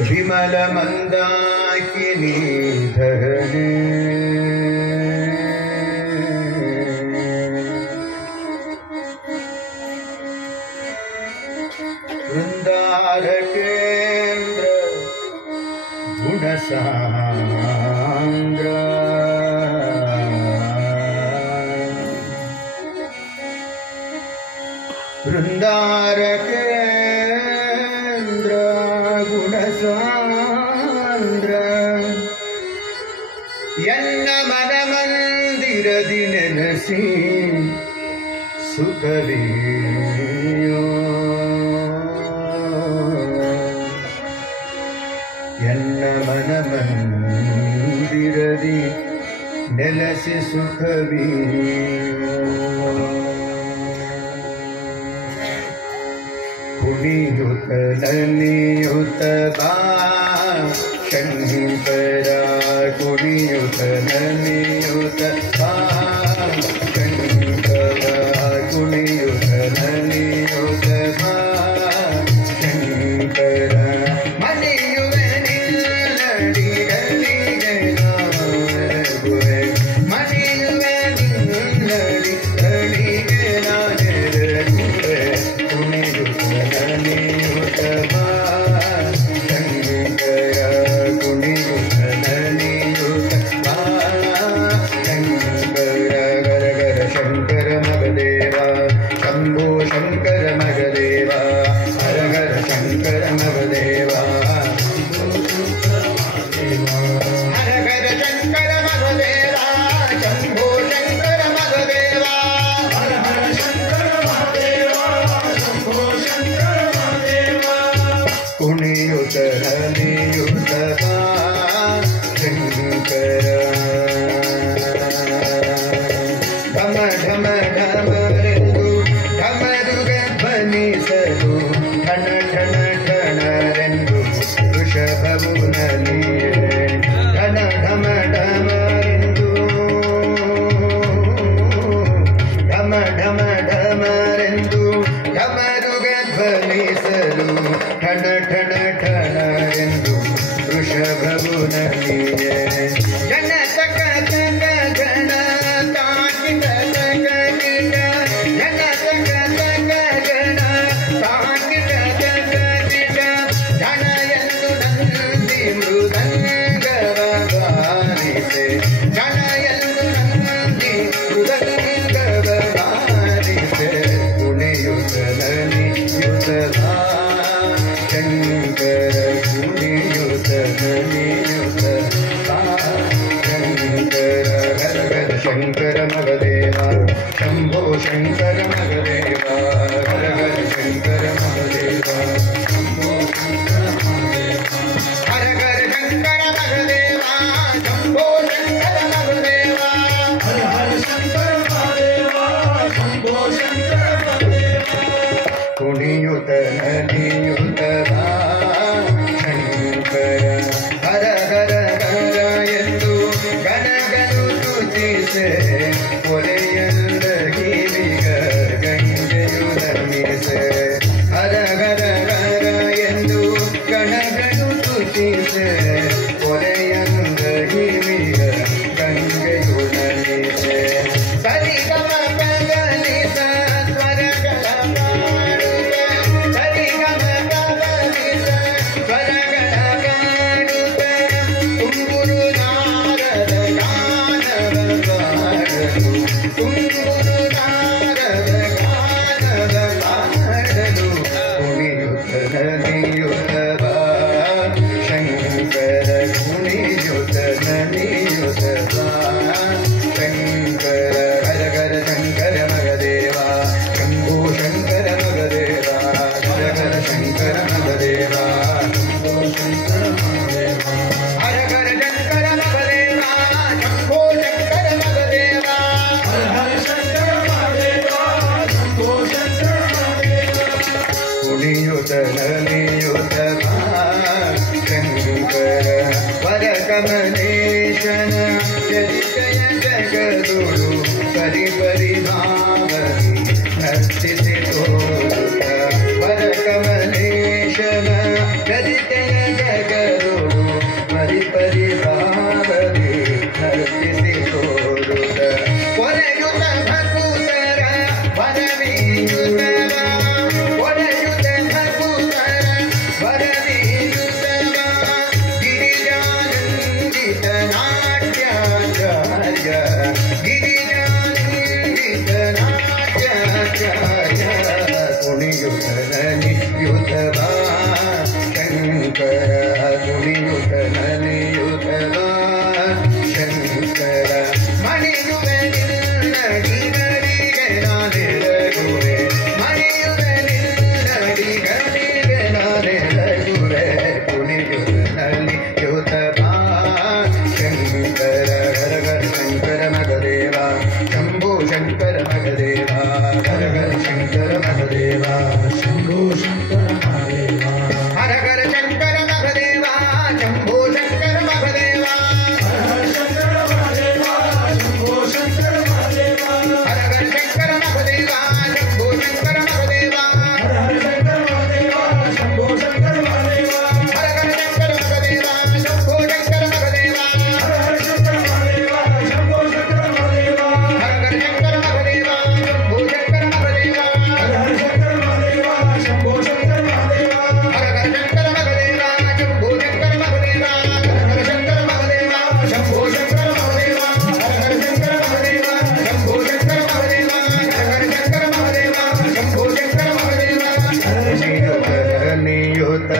विमल मंदाकिनी धरने वृंदारकेन्द्र गुणसान्द्र वृंदारकेन्द्र गुणसान्द्र यन्न मनमंदिरदि ನೆನಸಿ ಸುಖವಿಯೋ ಯನ್ನ ಮನಮಂದಿರದಿ ನೆಲೆಸಿ ಸುಖವಿಯೋ ಕುಣಿಯುತ ನಲಿಯುತ ಬಾ ಶಂಕರ ಕುಣಿಯುತ ನಲಿಯುತ ಬಾ ಶಂಕರ ಕುಣಿಯುತ ನಲಿಯುತ ಬಾ ಶಂಕರ ಮನೆಯುವೆ ನಿಲ್ಲಡಿಗಳಿಗೆ ನಾಗುವೆ ಮನೆಯುವೆ ನಿಲ್ಲಡಿಗಳಿಗೆ ನಾನೆರಗುವೆ ಕುಣಿಯುತ ನಲಿಯುತ ಬಾ ಶಂಕರ ಕುಣಿಯುತ ನಲಿಯುತ ಬಾ ಶಂಕರ ಗರ ಗರ ಶಂಕರ ಮಗದೇವ ಶಂಭೋ ಶಂಕರ ಮಗದೇವ ಹರ ಹರ ಶಂಕರ ಮಗದೇವ ಹರ ಹರ ಶಂಕರ ಮಗದೇವ ಶಂಭೋ ಶಂಕರ ಮಗದೇವ ಹರ ಹರ ಶಂಕರ ಮಗದೇವ ಶಂಭೋ ಶಂಕರ ಮಗದೇವ ಕುಣಿಯುತ ನಲಿಯುತ ಬಾ ಶಂಕರ ಢಮ ಢಮ ಢಮರೆಂದು ಢಮರುಗ ಧ್ವನಿಸಲು ಠಣ ಠಣ ಠಣರೆಂದು ವೃಷಭವು ನಲಿಯೇ ಢಣ ಢಮ ಢಮರೆಂದು ಢಮ ಢಮ ಢಮರೆಂದು ಢಮರುಗ ಧ್ವನಿಸಲು ಠಣ ಠಣ ಠಣರೆಂದು ವೃಷಭವು ನಲಿಯೇ ಜನ ತಕ ತಕ ಜನ ತಾಕಿಟ ತಕ ಕಿಟ ಜನ ತಕ ತಕ ಜನ ತಾಕಿಟ ತಕ ಕಿಟ ಜನ ಎಂದು ನಂದಿ ಮೃದಂಗವ ಬಾರಿಸೆ ಜನ ಎಂದು ನಂದಿ ಮೃದಂಗವ ಬಾರಿಸೆ ಕುಣಿಯುತ ನಲಿಯುತ ಬಾ ಶಂಕರ ಕುಣಿಯುತ ನಲಿಯುತ ಬಾ ಶಂಕರ ಹರ ಹರ ಶಂಕರ ಮಗದೇವ ಶಂಭೋ ಶಂಕರ ಮಗದೇವ ಹರ ಹರ ಶಂಕರ ಮಗದೇವ ಶಂಭೋ ಶಂಕರ ಮಗದೇವ ಹರ ಹರ ಶಂಕರ ಮಗದೇವ ಶಂಭೋ ಶಂಕರ ಮಗದೇವ ಹರ ಹರ ಶಂಕರ ಮಗದೇವ ಶಂಭೋ ಶಂಕರ ಮಗದೇವ ಕುಣಿಯುತ ನಲಿಯುತ ಬಾ ಶಂಕರ ಹರ ಹರ ಹರ ಎಂದು ಗಣಗನು ತುತಿಸೆ ಒರೆಯಲ್ಲ ಕಿವಿಗ ಗಂಗೆಯು ನಮಿಸೆ ಹರ ಕಮಲೇಶನ ಜರಿಕೆಯ ಜಗದುಳು ಪರಿ ಪರಿ ಭಾವನಿ ನರ್ತಿಸಿ ತೋರುತ್ತ ವರ ಕಮಲೇಶನ ಜರಿಕೆಯ ಜಗದುಳು ಪರಿ ಪರಿ ಭಾವನಿ ನರ್ತಿಸಿ ತೋರುತ್ತ ಕೊರೆಯುತ್ತ ಭಕುತರ ವರವೀಯುತ್ತವ ಕೊರೆಯುತ್ತ ಭಕುತರ ವರವೀಯುತ್ತವ ಗಿರಿಜಾನಂದಿತ ನಾಟ್ಯಾಚಾರ್ಯ ಗಿರಿಜಾನಂದಿತ ನಾಟ್ಯಾಚಾರ್ಯ ಕುಣಿಯುತ ನಲಿಯುತವ ಶಂಕರ ಕುಣಿಯುತ ನಲಿಯುತವ ಶಂಕರ ಮಣಿಯುವೆನಿನ್ನಡಿಗರಿಗೆ ನಾನೆರಗುವೆ ಮಣಿಯುವೆನಿನ್ನಡಿಗರಿಗೆ ನಾನೆರಗುವೆ ಕುಣಿಯುತ ನಲಿಯುತವ ಶಂಕರ ಹರಹರ ಶಂಕರ ಮಗದೇವ ಶಂಭೋ ಶಂಕರ ಮಗದೇವ ಹರಹರ ಶಂಕರ ಮಗದೇವ ಶಂಭೋ ಶಂಕರ ಮಗದೇವ ಹರಹರ ಶಂಕರ ಮಗದೇವ ಶಂಭೋ ಶಂಕರ ಮಗದೇವ ಹರಹರ ಶಂಕರ ಮಗದೇವ ಶಂಭೋ ಶಂಕರ ಮಗದೇವ ಹರಹರ ಶಂಕರ ಮಗದೇವ ಶಂಭೋ ಶಂಕರ ಮಗದೇವ ಹರಹರ ಶಂಕರ ಮಗದೇವ ಶಂಭೋ ಶಂಕರ ಮಗದೇವ ಹರಹರ ಶಂಕರ ಮಗದೇವ ಶಂಭೋ ಶಂಕರ ಮಗದೇವ ಹರಹರ ಶಂಕರ ಮಗದೇವ ಶಂಭೋ ಶಂಕರ ಮಗದೇವ ಹರಹರ ಶಂಕರ ಮಗದೇವ ಶಂಭೋ ಶಂಕರ ಮಗದೇವ ಹರಹರ ಶಂಕರ ಮಗದೇವ ಶಂಭೋ ಶಂಕರ ಮಗದೇವ ಹರಹರ ಶಂಕರ ಮಗದೇವ ಶಂಭೋ ಶಂಕರ ಮಗದೇವ ಹರಹರ ಶಂಕರ ಮಗದೇವ ಶಂಭೋ ಶಂಕರ ಮಗದೇವ ಹರಹರ ಶಂಕರ ಮಗದೇವ ಶಂಭೋ ಶಂಕರ ಮಗದೇವ ಹರಹರ ಶಂಕರ ಮಗದೇವ ಶಂಭೋ ಶಂಕರ ಮಗದೇವ ಹರಹರ ಶಂಕರ ನಿಯುತ